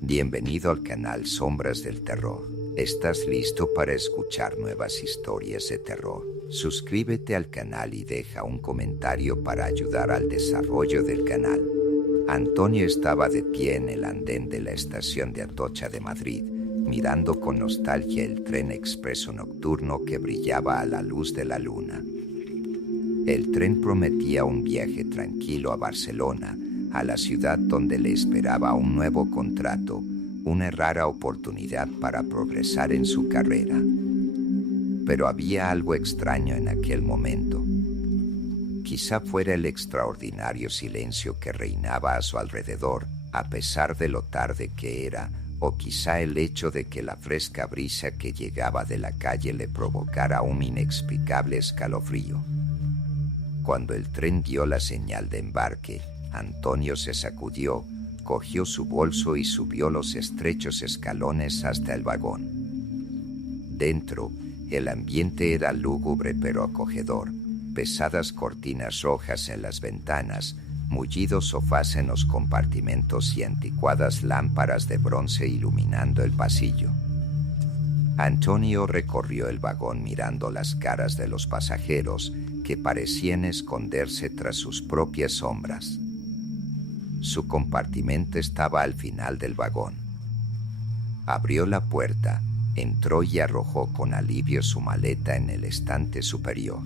Bienvenido al canal Sombras del Terror. ¿Estás listo para escuchar nuevas historias de terror? Suscríbete al canal y deja un comentario para ayudar al desarrollo del canal. Antonio estaba de pie en el andén de la estación de Atocha de Madrid, mirando con nostalgia el tren expreso nocturno que brillaba a la luz de la luna. El tren prometía un viaje tranquilo a Barcelona, a la ciudad donde le esperaba un nuevo contrato, una rara oportunidad para progresar en su carrera. Pero había algo extraño en aquel momento. Quizá fuera el extraordinario silencio que reinaba a su alrededor, a pesar de lo tarde que era, o quizá el hecho de que la fresca brisa que llegaba de la calle le provocara un inexplicable escalofrío. Cuando el tren dio la señal de embarque, Antonio se sacudió, cogió su bolso y subió los estrechos escalones hasta el vagón. Dentro, el ambiente era lúgubre pero acogedor, pesadas cortinas rojas en las ventanas, mullidos sofás en los compartimentos y anticuadas lámparas de bronce iluminando el pasillo. Antonio recorrió el vagón mirando las caras de los pasajeros que parecían esconderse tras sus propias sombras. Su compartimento estaba al final del vagón. Abrió la puerta, entró y arrojó con alivio su maleta en el estante superior.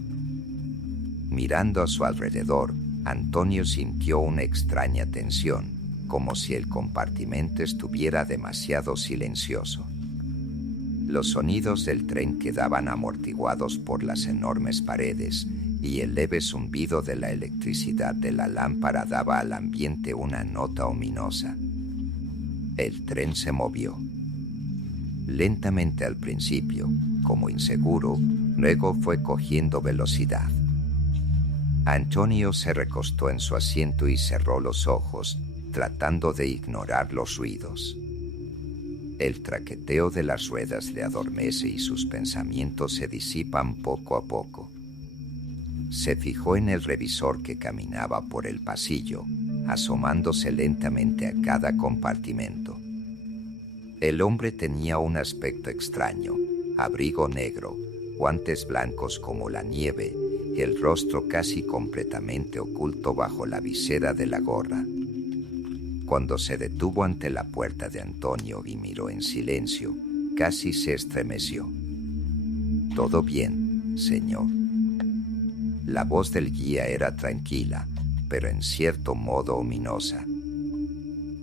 Mirando a su alrededor, Antonio sintió una extraña tensión, como si el compartimento estuviera demasiado silencioso. Los sonidos del tren quedaban amortiguados por las enormes paredes, y el leve zumbido de la electricidad de la lámpara daba al ambiente una nota ominosa. El tren se movió. Lentamente al principio, como inseguro, luego fue cogiendo velocidad. Antonio se recostó en su asiento y cerró los ojos, tratando de ignorar los ruidos. El traqueteo de las ruedas le adormece y sus pensamientos se disipan poco a poco. Se fijó en el revisor que caminaba por el pasillo, asomándose lentamente a cada compartimento. El hombre tenía un aspecto extraño, abrigo negro, guantes blancos como la nieve, el rostro casi completamente oculto bajo la visera de la gorra. Cuando se detuvo ante la puerta de Antonio y miró en silencio, casi se estremeció. «¿Todo bien, señor?» La voz del guía era tranquila, pero en cierto modo ominosa.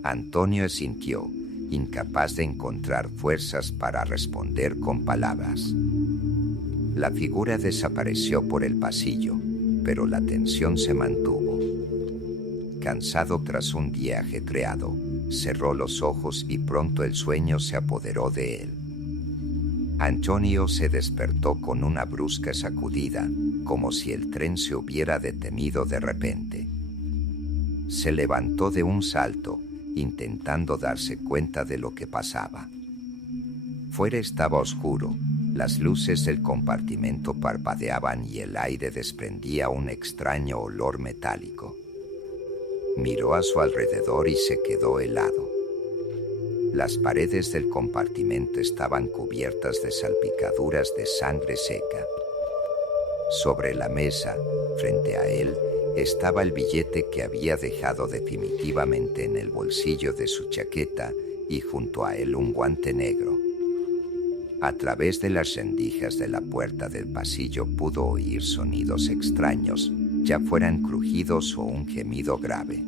Antonio asintió, incapaz de encontrar fuerzas para responder con palabras. La figura desapareció por el pasillo, pero la tensión se mantuvo. Cansado tras un día ajetreado, cerró los ojos y pronto el sueño se apoderó de él. Antonio se despertó con una brusca sacudida, como si el tren se hubiera detenido de repente. Se levantó de un salto, intentando darse cuenta de lo que pasaba. Fuera estaba oscuro, las luces del compartimento parpadeaban y el aire desprendía un extraño olor metálico. Miró a su alrededor y se quedó helado. Las paredes del compartimento estaban cubiertas de salpicaduras de sangre seca. Sobre la mesa, frente a él, estaba el billete que había dejado definitivamente en el bolsillo de su chaqueta y junto a él un guante negro. A través de las rendijas de la puerta del pasillo pudo oír sonidos extraños, ya fueran crujidos o un gemido grave.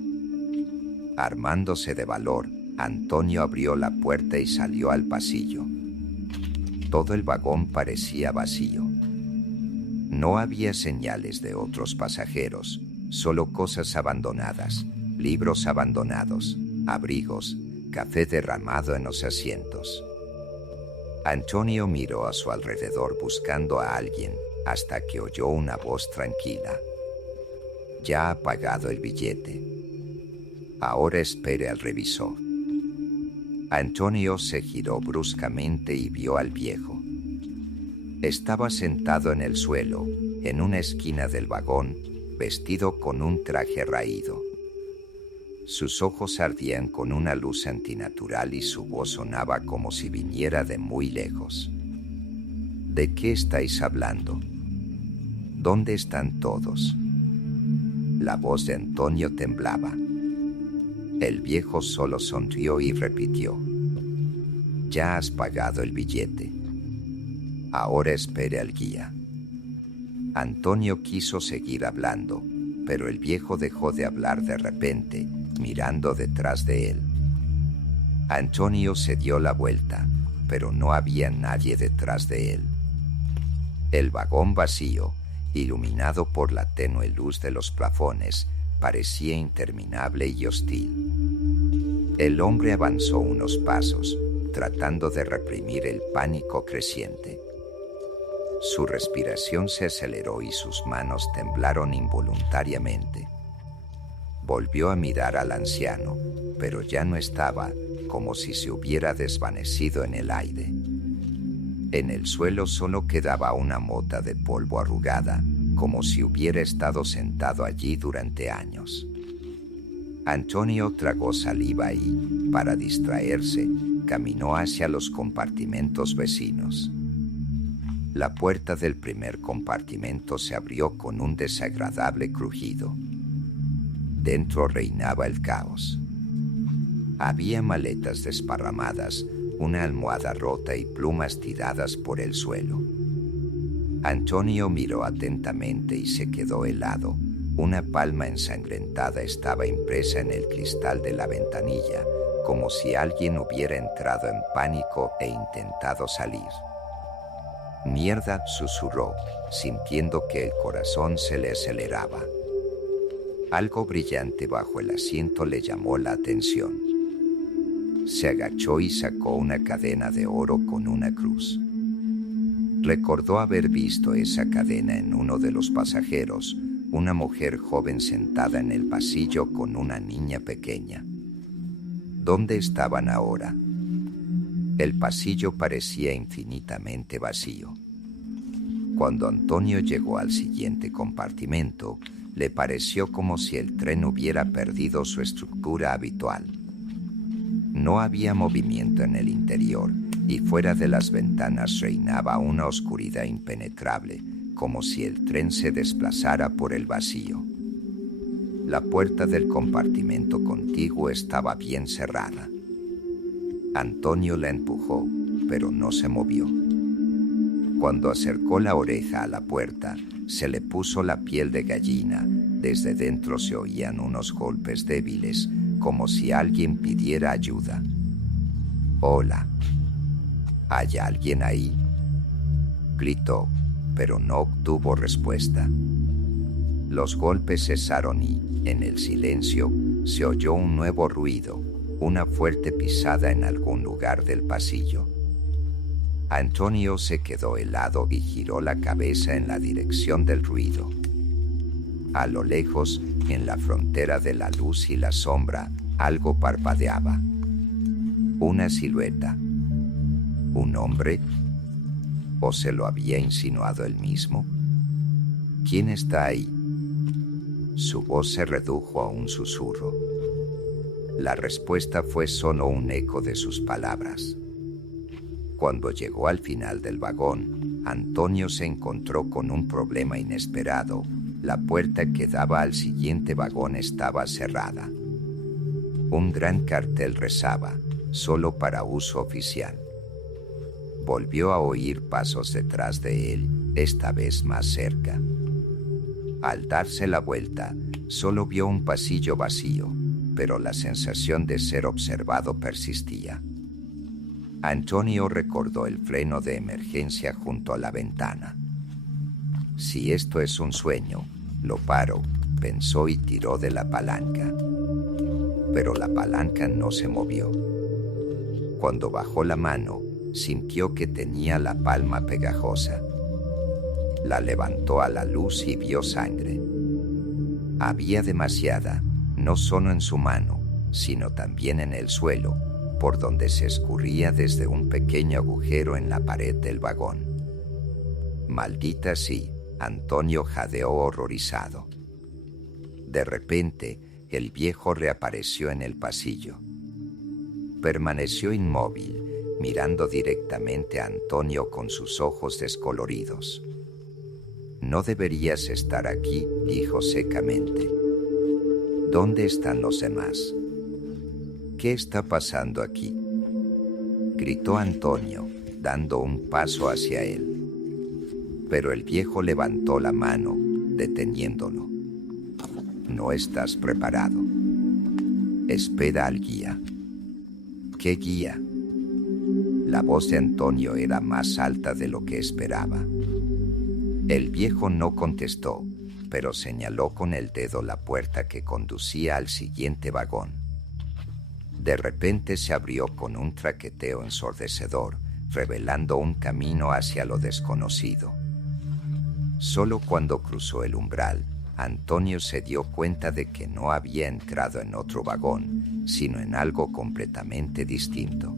Armándose de valor, Antonio abrió la puerta y salió al pasillo. Todo el vagón parecía vacío. No había señales de otros pasajeros, solo cosas abandonadas, libros abandonados, abrigos, café derramado en los asientos. Antonio miró a su alrededor buscando a alguien, hasta que oyó una voz tranquila. «Ya ha pagado el billete. Ahora espere al revisor». Antonio se giró bruscamente y vio al viejo. Estaba sentado en el suelo, en una esquina del vagón, vestido con un traje raído. Sus ojos ardían con una luz antinatural y su voz sonaba como si viniera de muy lejos. ¿De qué estáis hablando? ¿Dónde están todos? La voz de Antonio temblaba. El viejo solo sonrió y repitió: ya has pagado el billete. Ahora espere al guía. Antonio quiso seguir hablando, pero el viejo dejó de hablar de repente, mirando detrás de él. Antonio se dio la vuelta, pero no había nadie detrás de él. El vagón vacío, iluminado por la tenue luz de los plafones, parecía interminable y hostil. El hombre avanzó unos pasos, tratando de reprimir el pánico creciente. Su respiración se aceleró y sus manos temblaron involuntariamente. Volvió a mirar al anciano, pero ya no estaba, como si se hubiera desvanecido en el aire. En el suelo solo quedaba una mota de polvo arrugada, como si hubiera estado sentado allí durante años. Antonio tragó saliva y, para distraerse, caminó hacia los compartimentos vecinos. La puerta del primer compartimento se abrió con un desagradable crujido. Dentro reinaba el caos. Había maletas desparramadas, una almohada rota y plumas tiradas por el suelo. Antonio miró atentamente y se quedó helado. Una palma ensangrentada estaba impresa en el cristal de la ventanilla, como si alguien hubiera entrado en pánico e intentado salir. «Mierda», susurró, sintiendo que el corazón se le aceleraba. Algo brillante bajo el asiento le llamó la atención. Se agachó y sacó una cadena de oro con una cruz. Recordó haber visto esa cadena en uno de los pasajeros, una mujer joven sentada en el pasillo con una niña pequeña. ¿Dónde estaban ahora? El pasillo parecía infinitamente vacío. Cuando Antonio llegó al siguiente compartimento, le pareció como si el tren hubiera perdido su estructura habitual. No había movimiento en el interior y fuera de las ventanas reinaba una oscuridad impenetrable, como si el tren se desplazara por el vacío. La puerta del compartimento contiguo estaba bien cerrada. Antonio la empujó, pero no se movió. Cuando acercó la oreja a la puerta, se le puso la piel de gallina. Desde dentro se oían unos golpes débiles, como si alguien pidiera ayuda. «Hola. ¿Hay alguien ahí?», gritó, pero no obtuvo respuesta. Los golpes cesaron y, en el silencio, se oyó un nuevo ruido, una fuerte pisada en algún lugar del pasillo. Antonio se quedó helado y giró la cabeza en la dirección del ruido. A lo lejos, en la frontera de la luz y la sombra, algo parpadeaba. Una silueta. ¿Un hombre? ¿O se lo había insinuado él mismo? ¿Quién está ahí? Su voz se redujo a un susurro. La respuesta fue solo un eco de sus palabras. Cuando llegó al final del vagón, Antonio se encontró con un problema inesperado. La puerta que daba al siguiente vagón estaba cerrada. Un gran cartel rezaba: «Solo para uso oficial». Volvió a oír pasos detrás de él, esta vez más cerca. Al darse la vuelta, solo vio un pasillo vacío, pero la sensación de ser observado persistía. Antonio recordó el freno de emergencia junto a la ventana. «Si esto es un sueño, lo paro», pensó y tiró de la palanca. Pero la palanca no se movió. Cuando bajó la mano, sintió que tenía la palma pegajosa. La levantó a la luz y vio sangre. Había demasiada, no solo en su mano, sino también en el suelo, por donde se escurría desde un pequeño agujero en la pared del vagón. «Maldita sí», Antonio jadeó horrorizado. De repente, el viejo reapareció en el pasillo. Permaneció inmóvil, mirando directamente a Antonio con sus ojos descoloridos. «No deberías estar aquí», dijo secamente. «¿Dónde están los demás? ¿Qué está pasando aquí?», gritó Antonio, dando un paso hacia él. Pero el viejo levantó la mano, deteniéndolo. «No estás preparado. Espera al guía». «¿Qué guía?». La voz de Antonio era más alta de lo que esperaba. El viejo no contestó, pero señaló con el dedo la puerta que conducía al siguiente vagón. De repente se abrió con un traqueteo ensordecedor, revelando un camino hacia lo desconocido. Solo cuando cruzó el umbral, Antonio se dio cuenta de que no había entrado en otro vagón, sino en algo completamente distinto.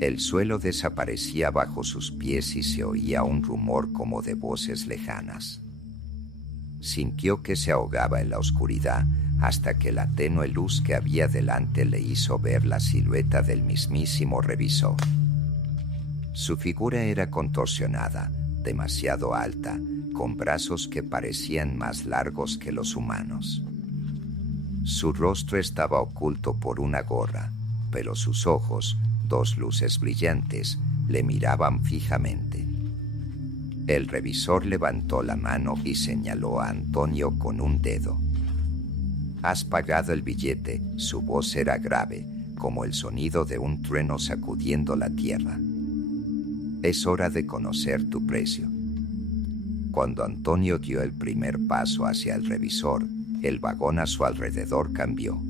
El suelo desaparecía bajo sus pies y se oía un rumor como de voces lejanas. Sintió que se ahogaba en la oscuridad hasta que la tenue luz que había delante le hizo ver la silueta del mismísimo revisor. Su figura era contorsionada, demasiado alta, con brazos que parecían más largos que los humanos. Su rostro estaba oculto por una gorra, pero sus ojos, dos luces brillantes, le miraban fijamente. El revisor levantó la mano y señaló a Antonio con un dedo. «Has pagado el billete», su voz era grave, como el sonido de un trueno sacudiendo la tierra. «Es hora de conocer tu precio». Cuando Antonio dio el primer paso hacia el revisor, el vagón a su alrededor cambió.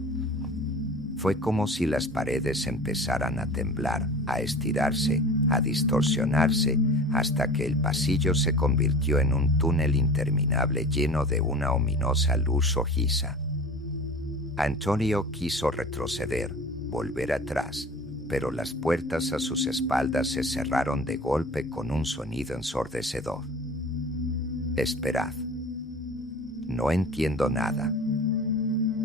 Fue como si las paredes empezaran a temblar, a estirarse, a distorsionarse, hasta que el pasillo se convirtió en un túnel interminable lleno de una ominosa luz rojiza. Antonio quiso retroceder, volver atrás, pero las puertas a sus espaldas se cerraron de golpe con un sonido ensordecedor. «Esperad. No entiendo nada»,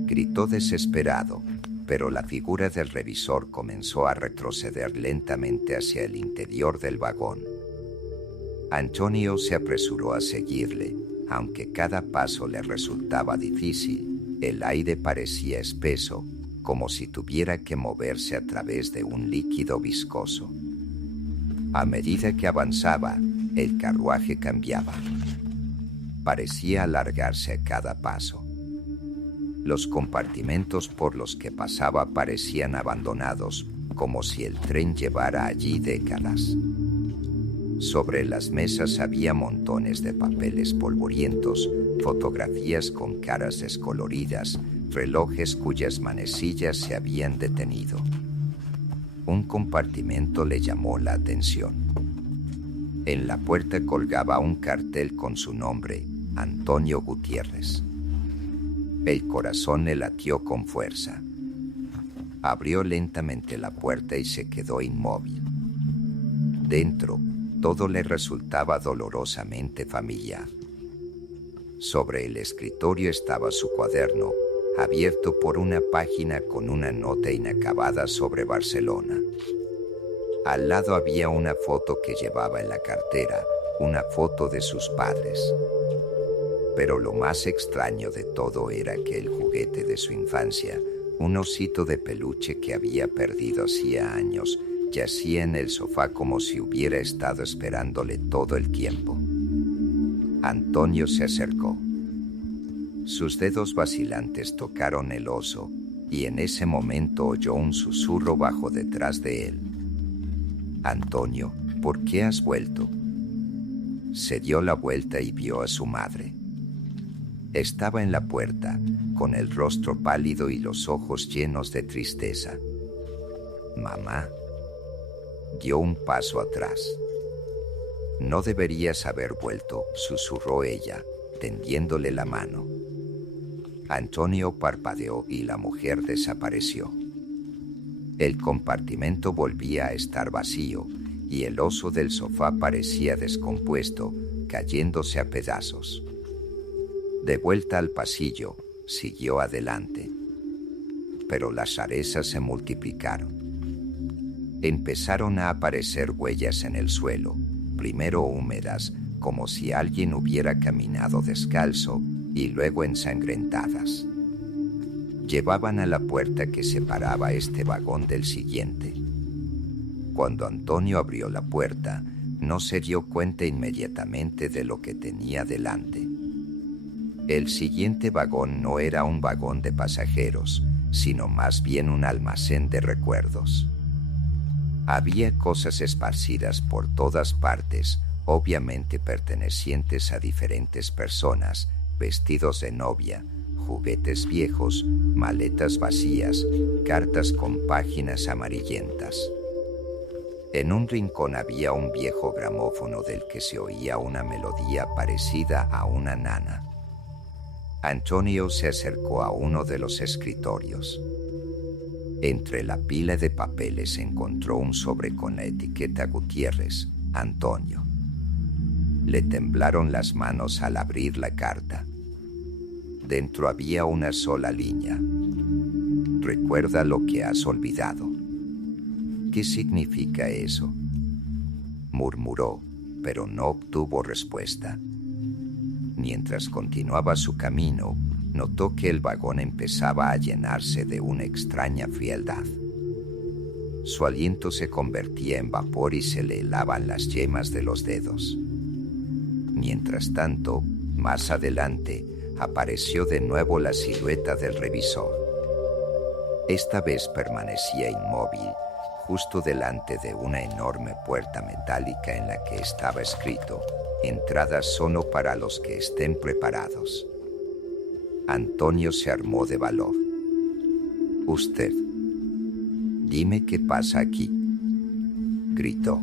gritó desesperado, pero la figura del revisor comenzó a retroceder lentamente hacia el interior del vagón. Antonio se apresuró a seguirle, aunque cada paso le resultaba difícil. El aire parecía espeso, como si tuviera que moverse a través de un líquido viscoso. A medida que avanzaba, el carruaje cambiaba. Parecía alargarse a cada paso. Los compartimentos por los que pasaba parecían abandonados, como si el tren llevara allí décadas. Sobre las mesas había montones de papeles polvorientos, fotografías con caras descoloridas, relojes cuyas manecillas se habían detenido. Un compartimento le llamó la atención. En la puerta colgaba un cartel con su nombre, Antonio Gutiérrez. El corazón le latió con fuerza. Abrió lentamente la puerta y se quedó inmóvil. Dentro, todo le resultaba dolorosamente familiar. Sobre el escritorio estaba su cuaderno, abierto por una página con una nota inacabada sobre Barcelona. Al lado había una foto que llevaba en la cartera, una foto de sus padres. Pero lo más extraño de todo era que el juguete de su infancia, un osito de peluche que había perdido hacía años, yacía en el sofá como si hubiera estado esperándole todo el tiempo. Antonio se acercó. Sus dedos vacilantes tocaron el oso, y en ese momento oyó un susurro bajo detrás de él. «Antonio, ¿por qué has vuelto?». Se dio la vuelta y vio a su madre. Estaba en la puerta, con el rostro pálido y los ojos llenos de tristeza. «Mamá». Dio un paso atrás. «No deberías haber vuelto», susurró ella, tendiéndole la mano. Antonio parpadeó y la mujer desapareció. El compartimento volvía a estar vacío y el oso del sofá parecía descompuesto, cayéndose a pedazos. De vuelta al pasillo, siguió adelante. Pero las rarezas se multiplicaron. Empezaron a aparecer huellas en el suelo, primero húmedas, como si alguien hubiera caminado descalzo, y luego ensangrentadas. Llevaban a la puerta que separaba este vagón del siguiente. Cuando Antonio abrió la puerta, no se dio cuenta inmediatamente de lo que tenía delante. El siguiente vagón no era un vagón de pasajeros, sino más bien un almacén de recuerdos. Había cosas esparcidas por todas partes, obviamente pertenecientes a diferentes personas, vestidos de novia, juguetes viejos, maletas vacías, cartas con páginas amarillentas. En un rincón había un viejo gramófono del que se oía una melodía parecida a una nana. Antonio se acercó a uno de los escritorios. Entre la pila de papeles encontró un sobre con la etiqueta Gutiérrez, Antonio. Le temblaron las manos al abrir la carta. Dentro había una sola línea. Recuerda lo que has olvidado. ¿Qué significa eso?, murmuró, pero no obtuvo respuesta. Mientras continuaba su camino, notó que el vagón empezaba a llenarse de una extraña frialdad. Su aliento se convertía en vapor y se le helaban las yemas de los dedos. Mientras tanto, más adelante, apareció de nuevo la silueta del revisor. Esta vez permanecía inmóvil, justo delante de una enorme puerta metálica en la que estaba escrito: entrada solo para los que estén preparados. Antonio se armó de valor. «Usted, dime qué pasa aquí», gritó.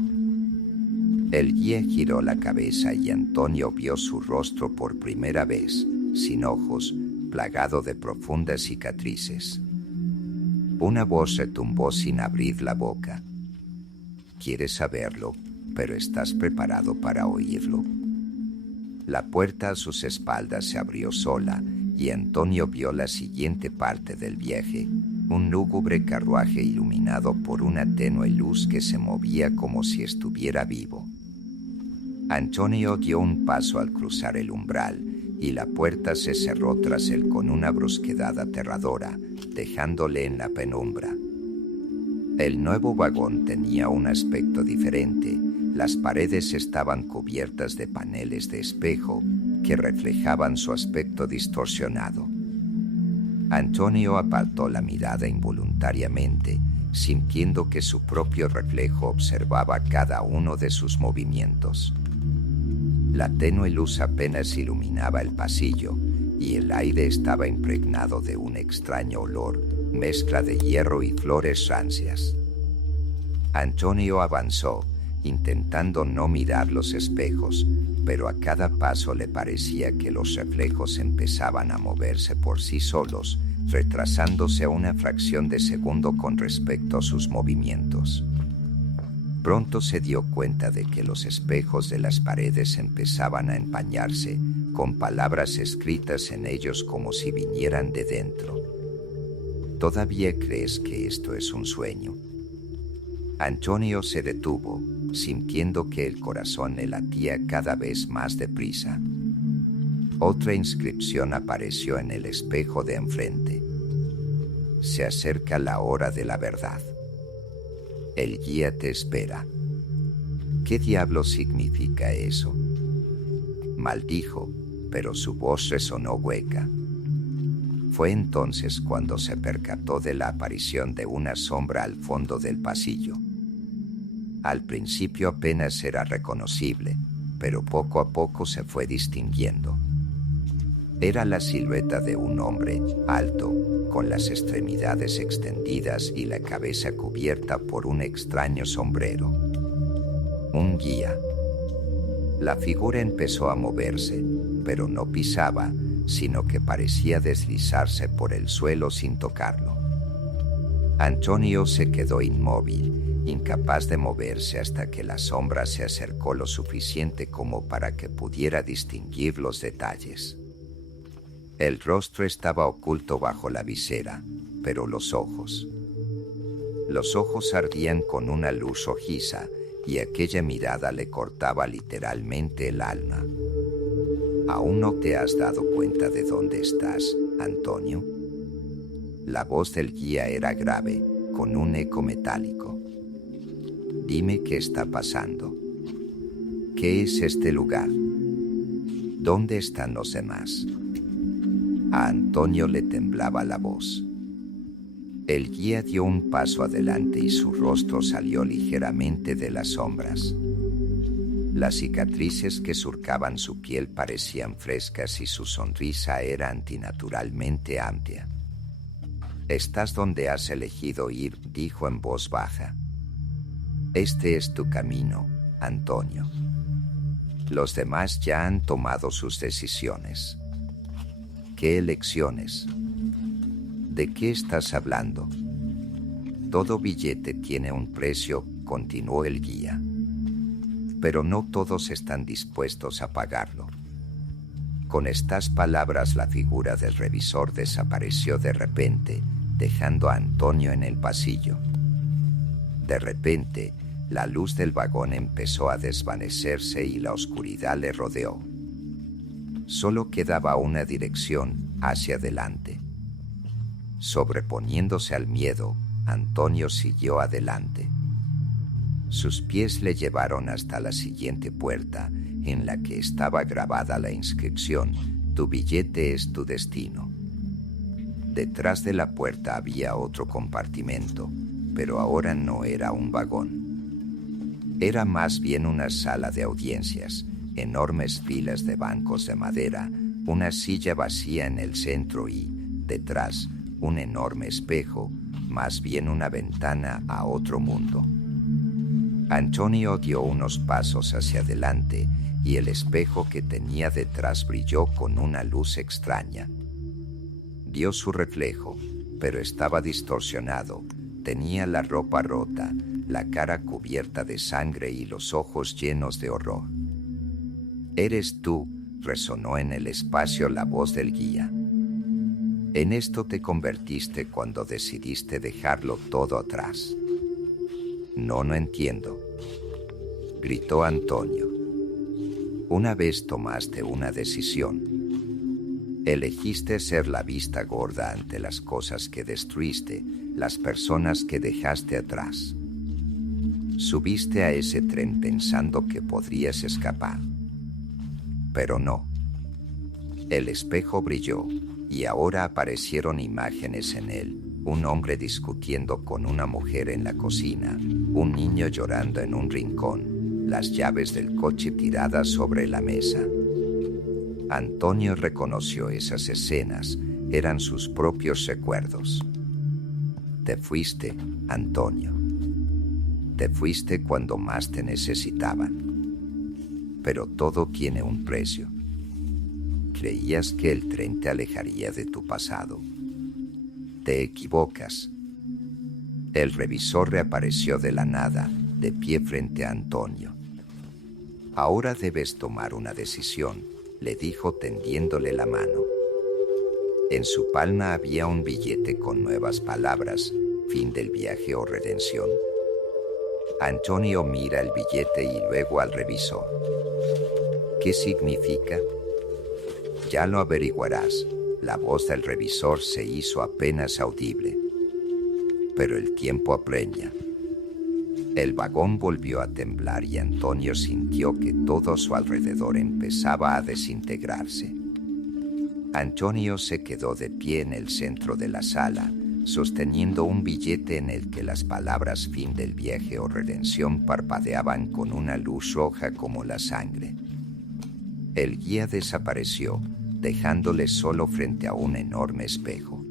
El guía giró la cabeza y Antonio vio su rostro por primera vez, sin ojos, plagado de profundas cicatrices. Una voz retumbó sin abrir la boca. «¿Quieres saberlo, pero estás preparado para oírlo?» La puerta a sus espaldas se abrió sola y Antonio vio la siguiente parte del viaje, un lúgubre carruaje iluminado por una tenue luz que se movía como si estuviera vivo. Antonio dio un paso al cruzar el umbral y la puerta se cerró tras él con una brusquedad aterradora, dejándole en la penumbra. El nuevo vagón tenía un aspecto diferente. Las paredes estaban cubiertas de paneles de espejo que reflejaban su aspecto distorsionado. Antonio apartó la mirada involuntariamente, sintiendo que su propio reflejo observaba cada uno de sus movimientos. La tenue luz apenas iluminaba el pasillo y el aire estaba impregnado de un extraño olor, mezcla de hierro y flores rancias. Antonio avanzó, intentando no mirar los espejos, pero a cada paso le parecía que los reflejos empezaban a moverse por sí solos, retrasándose a una fracción de segundo con respecto a sus movimientos. Pronto se dio cuenta de que los espejos de las paredes empezaban a empañarse, con palabras escritas en ellos como si vinieran de dentro. ¿Todavía crees que esto es un sueño? Antonio se detuvo, sintiendo que el corazón le latía cada vez más deprisa. Otra inscripción apareció en el espejo de enfrente. Se acerca la hora de la verdad. El guía te espera. ¿Qué diablo significa eso?, maldijo, pero su voz resonó hueca. Fue entonces cuando se percató de la aparición de una sombra al fondo del pasillo. Al principio apenas era reconocible, pero poco a poco se fue distinguiendo. Era la silueta de un hombre alto, con las extremidades extendidas y la cabeza cubierta por un extraño sombrero. Un guía. La figura empezó a moverse, pero no pisaba, sino que parecía deslizarse por el suelo sin tocarlo. Antonio se quedó inmóvil, incapaz de moverse hasta que la sombra se acercó lo suficiente como para que pudiera distinguir los detalles. El rostro estaba oculto bajo la visera, pero los ojos ardían con una luz rojiza y aquella mirada le cortaba literalmente el alma. ¿Aún no te has dado cuenta de dónde estás, Antonio? La voz del guía era grave, con un eco metálico. Dime qué está pasando. ¿Qué es este lugar? ¿Dónde están los demás? A Antonio le temblaba la voz. El guía dio un paso adelante y su rostro salió ligeramente de las sombras. Las cicatrices que surcaban su piel parecían frescas y su sonrisa era antinaturalmente amplia. «Estás donde has elegido ir», dijo en voz baja. «Este es tu camino, Antonio. Los demás ya han tomado sus decisiones». «¿Qué elecciones? ¿De qué estás hablando?» «Todo billete tiene un precio», continuó el guía. «Pero no todos están dispuestos a pagarlo». Con estas palabras la figura del revisor desapareció de repente, dejando a Antonio en el pasillo. De repente, la luz del vagón empezó a desvanecerse y la oscuridad le rodeó. Solo quedaba una dirección, hacia adelante. Sobreponiéndose al miedo, Antonio siguió adelante. Sus pies le llevaron hasta la siguiente puerta, en la que estaba grabada la inscripción: «Tu billete es tu destino». Detrás de la puerta había otro compartimento, pero ahora no era un vagón. Era más bien una sala de audiencias, enormes filas de bancos de madera, una silla vacía en el centro y, detrás, un enorme espejo, más bien una ventana a otro mundo. Antonio dio unos pasos hacia adelante y el espejo que tenía detrás brilló con una luz extraña. Vio su reflejo, pero estaba distorsionado, tenía la ropa rota, la cara cubierta de sangre y los ojos llenos de horror. «Eres tú», resonó en el espacio la voz del guía. «En esto te convertiste cuando decidiste dejarlo todo atrás». No entiendo», gritó Antonio. «Una vez tomaste una decisión. Elegiste ser la vista gorda ante las cosas que destruiste, las personas que dejaste atrás. Subiste a ese tren pensando que podrías escapar. Pero no. El espejo brilló y ahora aparecieron imágenes en él. Un hombre discutiendo con una mujer en la cocina, un niño llorando en un rincón, las llaves del coche tiradas sobre la mesa». Antonio reconoció esas escenas, eran sus propios recuerdos. «Te fuiste, Antonio. Te fuiste cuando más te necesitaban. Pero todo tiene un precio. Creías que el tren te alejaría de tu pasado. Te equivocas». El revisor reapareció de la nada, de pie frente a Antonio. «Ahora debes tomar una decisión», le dijo tendiéndole la mano. En su palma había un billete con nuevas palabras: «Fin del viaje o redención». Antonio mira el billete y luego al revisor. «¿Qué significa?» «Ya lo averiguarás». La voz del revisor se hizo apenas audible. Pero el tiempo apremia. El vagón volvió a temblar y Antonio sintió que todo a su alrededor empezaba a desintegrarse. Antonio se quedó de pie en el centro de la sala, sosteniendo un billete en el que las palabras «fin del viaje o redención» parpadeaban con una luz roja como la sangre. El guía desapareció, dejándole solo frente a un enorme espejo.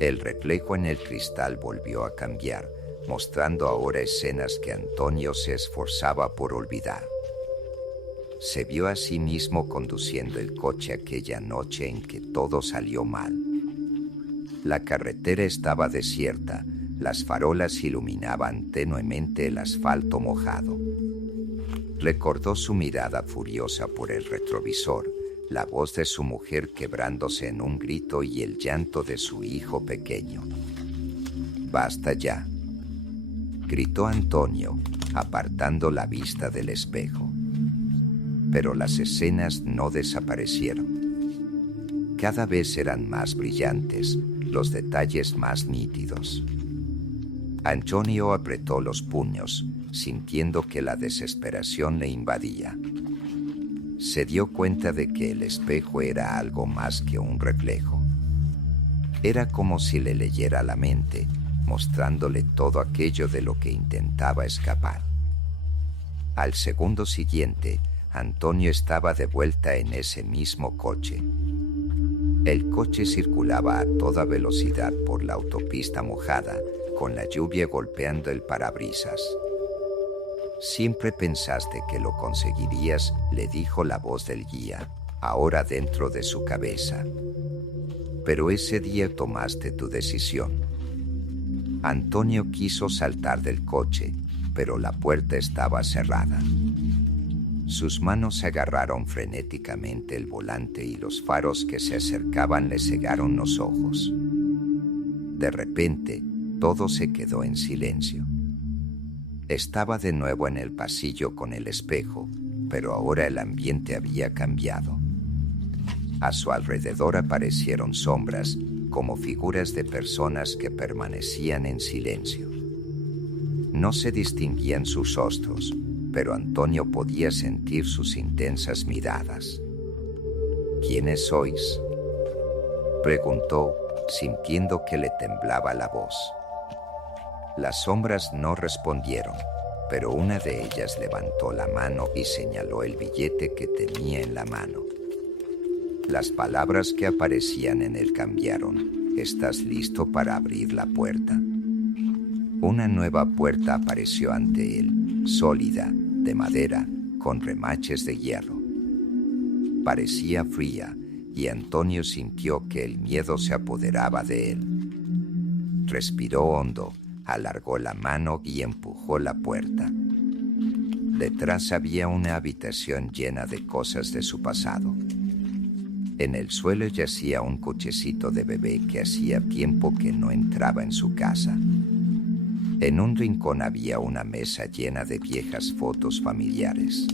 El reflejo en el cristal volvió a cambiar, mostrando ahora escenas que Antonio se esforzaba por olvidar. Se vio a sí mismo conduciendo el coche aquella noche en que todo salió mal. La carretera estaba desierta, las farolas iluminaban tenuemente el asfalto mojado. Recordó su mirada furiosa por el retrovisor, la voz de su mujer quebrándose en un grito y el llanto de su hijo pequeño. «Basta ya», gritó Antonio, apartando la vista del espejo. Pero las escenas no desaparecieron. Cada vez eran más brillantes, los detalles más nítidos. Antonio apretó los puños, sintiendo que la desesperación le invadía. Se dio cuenta de que el espejo era algo más que un reflejo. Era como si le leyera la mente, mostrándole todo aquello de lo que intentaba escapar. Al segundo siguiente, Antonio estaba de vuelta en ese mismo coche. El coche circulaba a toda velocidad por la autopista mojada, con la lluvia golpeando el parabrisas. «Siempre pensaste que lo conseguirías», le dijo la voz del guía, ahora dentro de su cabeza. «Pero ese día tomaste tu decisión». Antonio quiso saltar del coche, pero la puerta estaba cerrada. Sus manos agarraron frenéticamente el volante y los faros que se acercaban le cegaron los ojos. De repente, todo se quedó en silencio. Estaba de nuevo en el pasillo con el espejo, pero ahora el ambiente había cambiado. A su alrededor aparecieron sombras, como figuras de personas que permanecían en silencio. No se distinguían sus rostros, pero Antonio podía sentir sus intensas miradas. «¿Quiénes sois?», preguntó, sintiendo que le temblaba la voz. Las sombras no respondieron, pero una de ellas levantó la mano y señaló el billete que tenía en la mano. Las palabras que aparecían en él cambiaron. «¿Estás listo para abrir la puerta?». Una nueva puerta apareció ante él, sólida, de madera, con remaches de hierro. Parecía fría, y Antonio sintió que el miedo se apoderaba de él. Respiró hondo, alargó la mano y empujó la puerta. Detrás había una habitación llena de cosas de su pasado. En el suelo yacía un cochecito de bebé que hacía tiempo que no entraba en su casa. En un rincón había una mesa llena de viejas fotos familiares.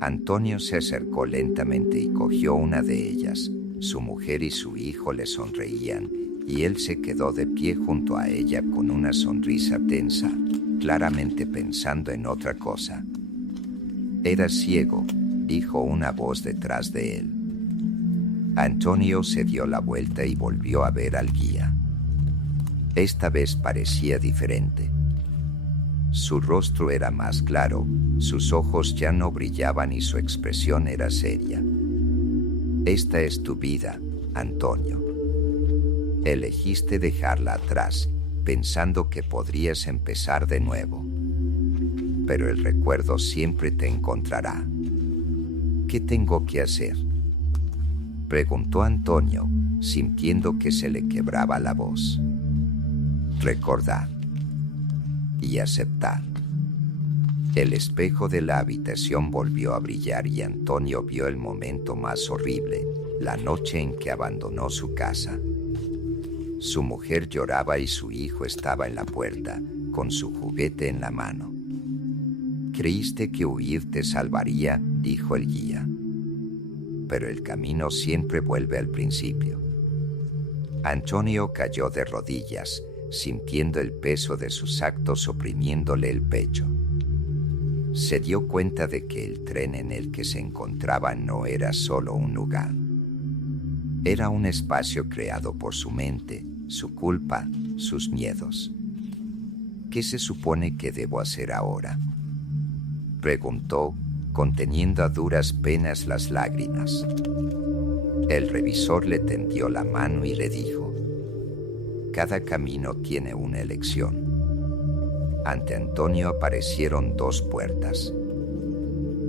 Antonio se acercó lentamente y cogió una de ellas. Su mujer y su hijo le sonreían, y él se quedó de pie junto a ella con una sonrisa tensa, claramente pensando en otra cosa. «Era ciego», dijo una voz detrás de él. Antonio se dio la vuelta y volvió a ver al guía. Esta vez parecía diferente. Su rostro era más claro, sus ojos ya no brillaban y su expresión era seria. «Esta es tu vida, Antonio. Elegiste dejarla atrás, pensando que podrías empezar de nuevo. Pero el recuerdo siempre te encontrará. ¿Qué tengo que hacer?», preguntó Antonio, sintiendo que se le quebraba la voz. «Recordar y aceptar». El espejo de la habitación volvió a brillar y Antonio vio el momento más horrible, la noche en que abandonó su casa. Su mujer lloraba y su hijo estaba en la puerta, con su juguete en la mano. «Creíste que huir te salvaría», dijo el guía. «Pero el camino siempre vuelve al principio». Antonio cayó de rodillas, sintiendo el peso de sus actos oprimiéndole el pecho. Se dio cuenta de que el tren en el que se encontraba no era solo un lugar. Era un espacio creado por su mente, su culpa, sus miedos. «¿Qué se supone que debo hacer ahora?», preguntó, conteniendo a duras penas las lágrimas. El revisor le tendió la mano y le dijo: «Cada camino tiene una elección». Ante Antonio aparecieron dos puertas.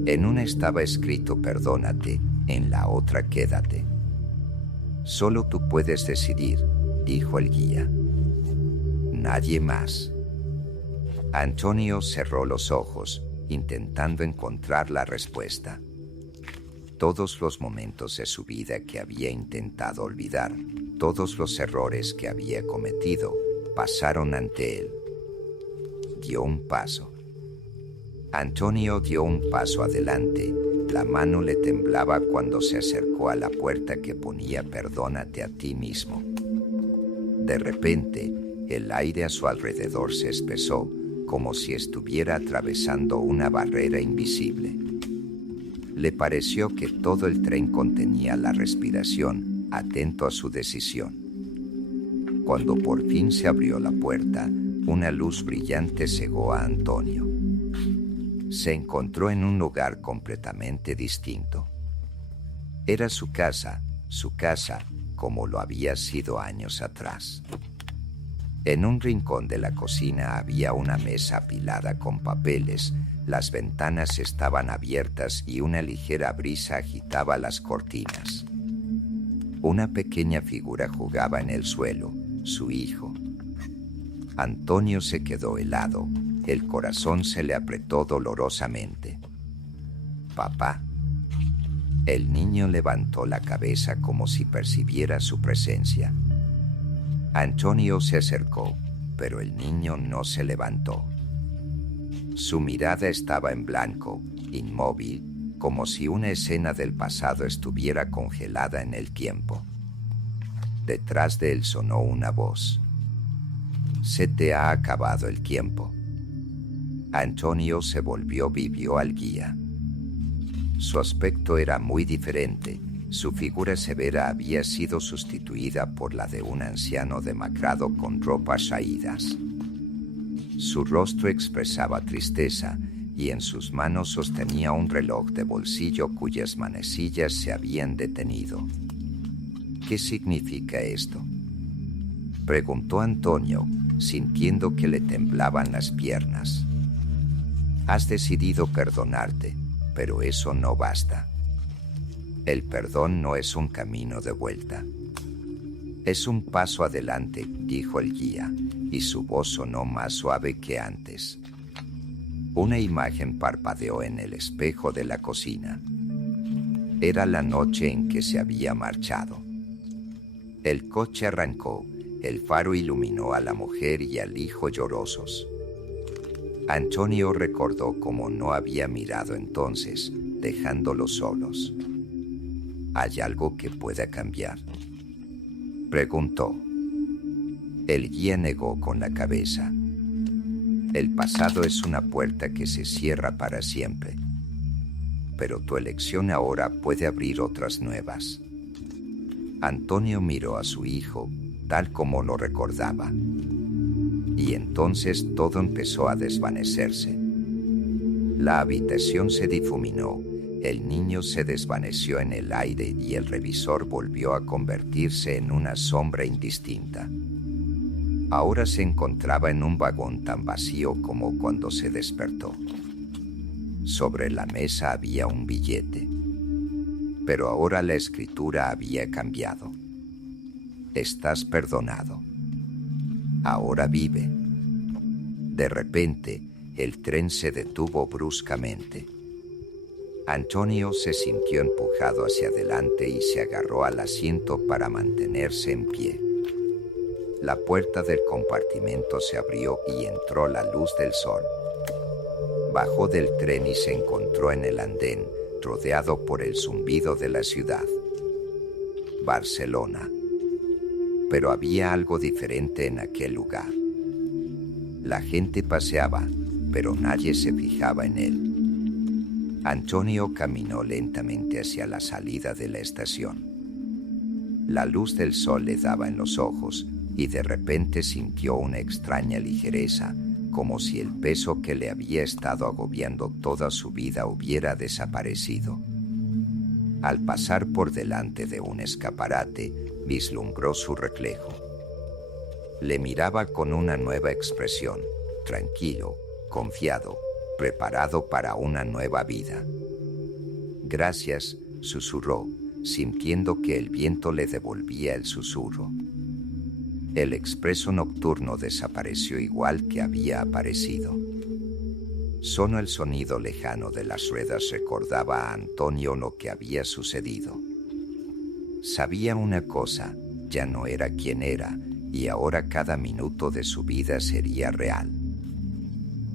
En una estaba escrito «Perdónate», en la otra «Quédate». «Solo tú puedes decidir», dijo el guía. «Nadie más». Antonio cerró los ojos, intentando encontrar la respuesta. Todos los momentos de su vida que había intentado olvidar, todos los errores que había cometido, pasaron ante él. Dio un paso. Antonio dio un paso adelante. La mano le temblaba cuando se acercó a la puerta que ponía «Perdónate a ti mismo». De repente, el aire a su alrededor se espesó, como si estuviera atravesando una barrera invisible. Le pareció que todo el tren contenía la respiración, atento a su decisión. Cuando por fin se abrió la puerta, una luz brillante cegó a Antonio. Se encontró en un lugar completamente distinto. Era su casa como lo había sido años atrás. En un rincón de la cocina había una mesa apilada con papeles, las ventanas estaban abiertas y una ligera brisa agitaba las cortinas. Una pequeña figura jugaba en el suelo, su hijo. Antonio se quedó helado, el corazón se le apretó dolorosamente. «Papá». El niño levantó la cabeza como si percibiera su presencia. Antonio se acercó, pero el niño no se levantó. Su mirada estaba en blanco, inmóvil, como si una escena del pasado estuviera congelada en el tiempo. Detrás de él sonó una voz. «Se te ha acabado el tiempo». Antonio se volvió y vio al guía. Su aspecto era muy diferente. Su figura severa había sido sustituida por la de un anciano demacrado con ropas raídas. Su rostro expresaba tristeza y en sus manos sostenía un reloj de bolsillo cuyas manecillas se habían detenido. «¿Qué significa esto?», preguntó Antonio, sintiendo que le temblaban las piernas. «Has decidido perdonarte, pero eso no basta. El perdón no es un camino de vuelta. Es un paso adelante», dijo el guía, y su voz sonó más suave que antes. Una imagen parpadeó en el espejo de la cocina. Era la noche en que se había marchado. El coche arrancó, el faro iluminó a la mujer y al hijo llorosos. Antonio recordó cómo no había mirado entonces, dejándolos solos. «¿Hay algo que pueda cambiar?», preguntó. El guía negó con la cabeza. «El pasado es una puerta que se cierra para siempre, pero tu elección ahora puede abrir otras nuevas». Antonio miró a su hijo, tal como lo recordaba. Y entonces todo empezó a desvanecerse. La habitación se difuminó, el niño se desvaneció en el aire y el revisor volvió a convertirse en una sombra indistinta. Ahora se encontraba en un vagón tan vacío como cuando se despertó. Sobre la mesa había un billete, pero ahora la escritura había cambiado. «Estás perdonado. Ahora vive». De repente, el tren se detuvo bruscamente. Antonio se sintió empujado hacia adelante y se agarró al asiento para mantenerse en pie. La puerta del compartimento se abrió y entró la luz del sol. Bajó del tren y se encontró en el andén, rodeado por el zumbido de la ciudad. Barcelona. Pero había algo diferente en aquel lugar. La gente paseaba, pero nadie se fijaba en él. Antonio caminó lentamente hacia la salida de la estación. La luz del sol le daba en los ojos y de repente sintió una extraña ligereza, como si el peso que le había estado agobiando toda su vida hubiera desaparecido. Al pasar por delante de un escaparate, vislumbró su reflejo. Le miraba con una nueva expresión, tranquilo, confiado, preparado para una nueva vida. «Gracias», susurró, sintiendo que el viento le devolvía el susurro. El expreso nocturno desapareció igual que había aparecido. Solo el sonido lejano de las ruedas recordaba a Antonio lo que había sucedido. Sabía una cosa, ya no era quien era, y ahora cada minuto de su vida sería real.